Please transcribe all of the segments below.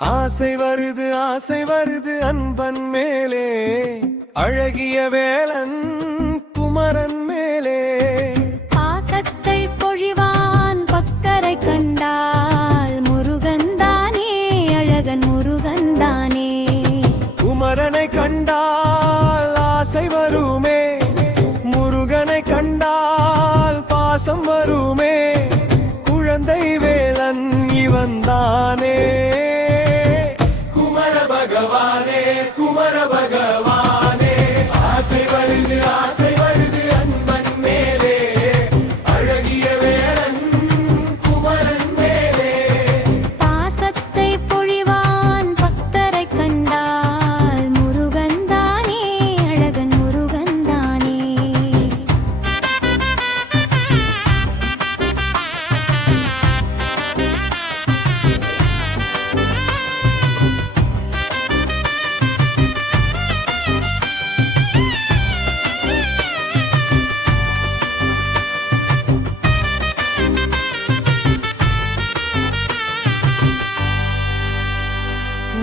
ஆசை வருது ஆசை வருது அன்பன் மேலே. அழகிய வேலன் குமரன் மேலே.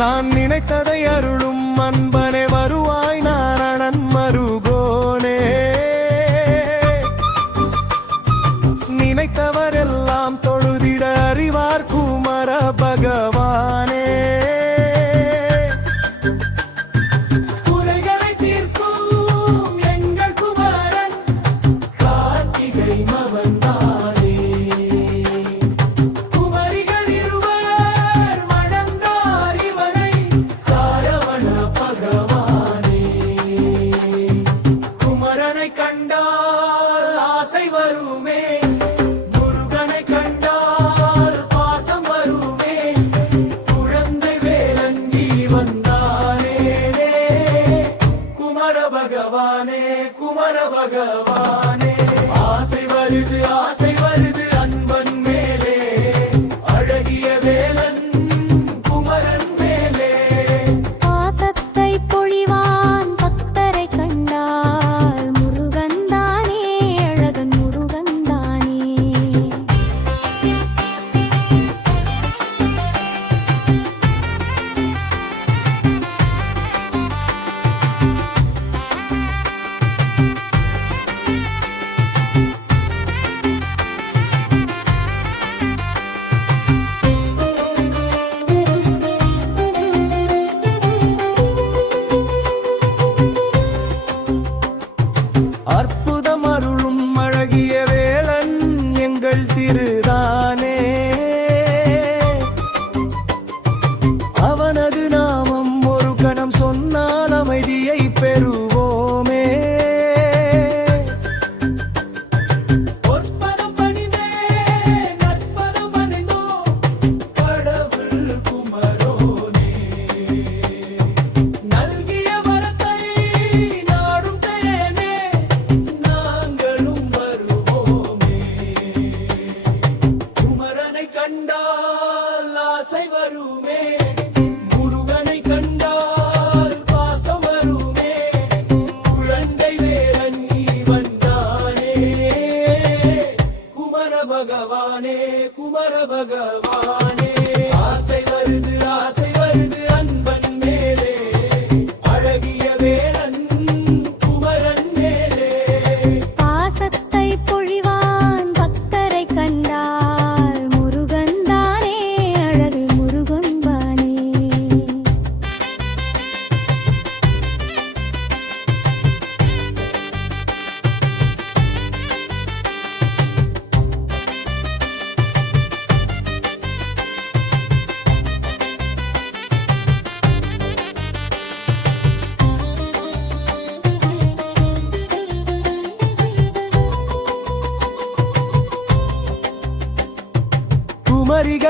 நான் நினைத்ததை அருளும் அன்பனே வருவான் கண்டால் ஆசை வருமே. முருகனை கண்டால் பாசம் வருமே. குழந்தை வேலங்கி வந்தானே குமர பகவானே குமர பகவானே. ஆசை வருது ஆசை வருது.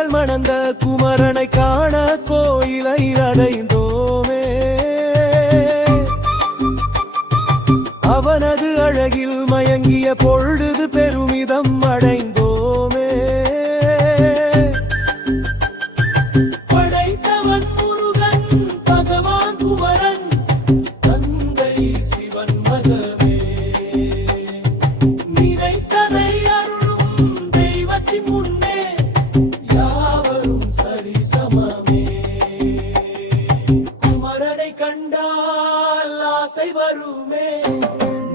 கண்டால் மணந்த குமரனை காண கோயிலை அடைந்தோமே. அவனது அழகில் மயங்கிய பொழுது பெருமை ஆசை வருமே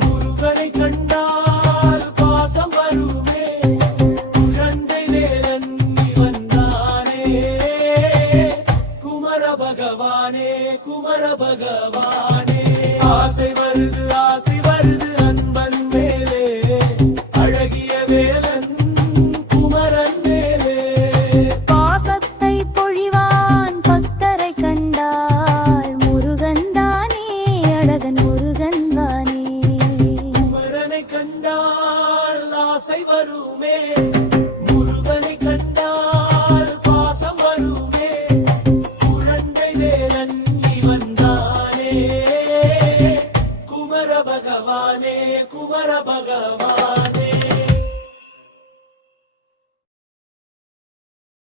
முருகனை கண்டால் பாசம் வருமே குழந்தை வேலன் வந்தானே குமர பகவானே குமர பகவானே. ஆசை வருது ஆசை வருது அன்பன் மேலே அழகிய வேலன் வருமே. முருகனை கண்டால் பாசம் வருமே. குழந்தை வேலன் இவன்தானே குமர பகவானே குமர பகவான்.